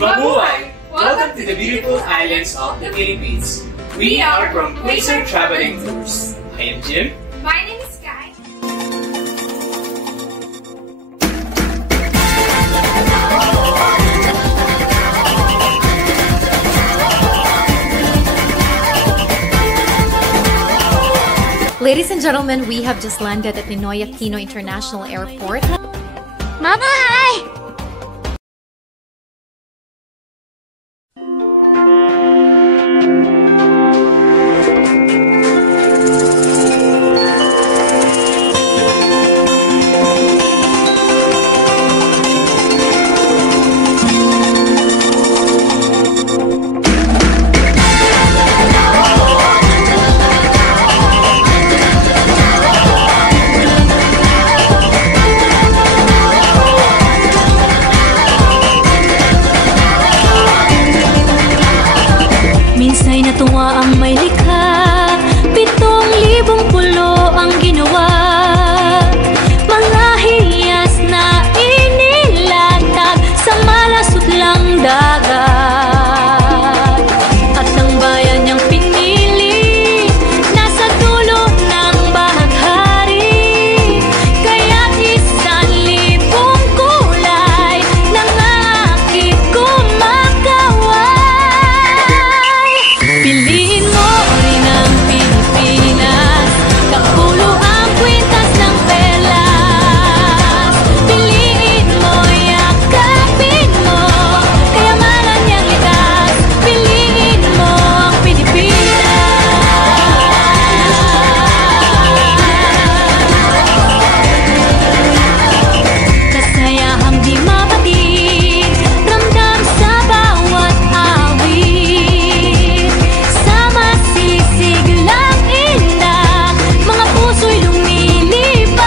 Mabuhay! Welcome to the beautiful islands of the Philippines. We are from Quasar Traveling Tours. I am Jim. My name is Sky. Ladies and gentlemen, we have just landed at Ninoy Aquino International Airport. Mabuhay! Minsa'y natuwa ang may likha, 7,000 pulo ang ginawa. Mga hiyas na inilatag sa malasot lang dagat. At ang bayan niyang pinili, nasa dulo ng bahaghari. Kaya't 1,000 kulay nangakit kumakaway. Piliin mo rin ang Pilipinas, kapulo ang kwintas ng perlas. Piliin mo, yakapin mo, kayamanan niyang likas. Piliin mo ang Pilipinas. Kasayahang di mapatid, ramdam sa bawat awit. Sama sisig lang indak, mga puso'y lumilipad.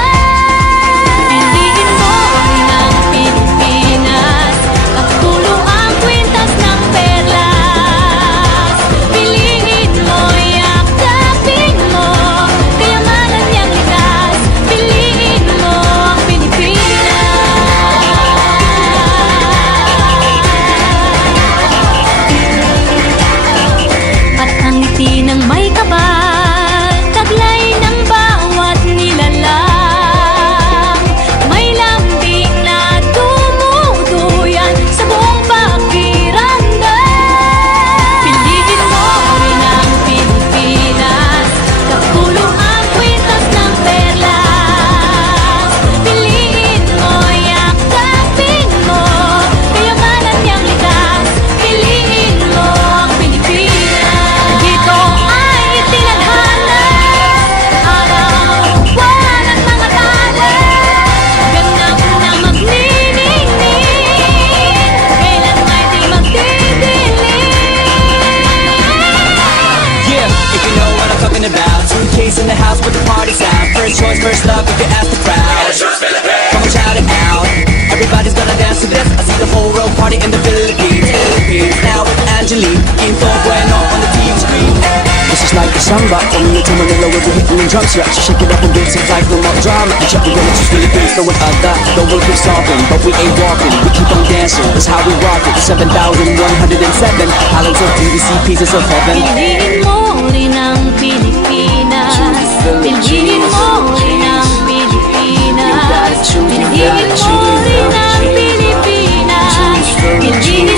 Piliin mo rin ang Pilipinas, kapulo ang kwintas ng perlas. Piliin mo, yakapin mo, kayamanan niyang likas. Piliin mo ang Pilipinas. At ang ngiti ng may kapal, taglay ng bawat nilalang. May lambing na tumutuyan sa buong pakiramdam. Piliin mo rin ang Pilipinas, kapulo ang kwintas ng perlas. Piliin mo, yakapin mo, kayamanan niyang likas. Piliin mo ang Pilipinas. Dito ay tinadhana, araw-buwan at mga tala. Ganap na magniningning, kailan may di magdidilim. Yeah, if you know what I'm talking about. 2K's in the house with the party sound. First choice, first love, if you ask the crowd. Come on, shout it out. Everybody's gonna dance to this. I see the whole world party in the Philippines. Now with Angelique, Quinto Bueno on the TV screen. This is like a samba, coming into Manila with the hitting and drum set. So shake it up and dance it like no more drama. And check the women to Philippines, no one other. The world keeps stopping, but we ain't walking. We keep on dancing, that's how we rock it. 7,107 islands of BBC, pieces of heaven. Piliin mo rin ang Pilipinas. Piliin mo rin ang Pilipinas. Piliin mo rin ang Pilipinas. Piliin